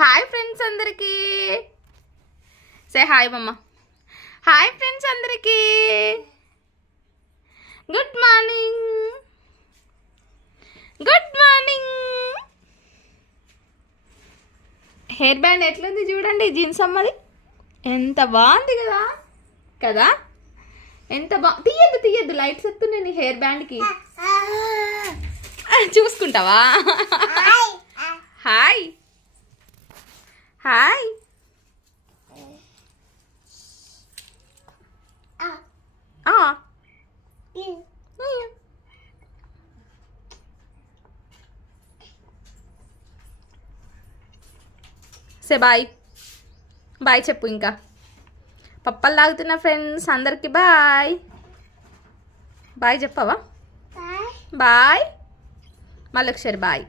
Hi friends అందరికీ say hi మమ్మ. Hi friends అందరికీ good morning. Good morning. Hair band ఎట్లుంది చూడండి, జీన్స్ అమ్మది ఎంత బాగుంది కదా కదా. ఎంత తీయద్దు తీయద్దు, లైట్స్ వస్తున్నాయి నీ హెయిర్ బ్యాండ్కి. చూసుకుంటావా? Hi hi. Say bye. Bye చెప్పు. ఇంకా పప్పలు తాగుతున్న ఫ్రెండ్స్ అందరికి బాయ్. బాయ్ చెప్పవా? బాయ్. మళ్ళీ ఒకసారి బాయ్.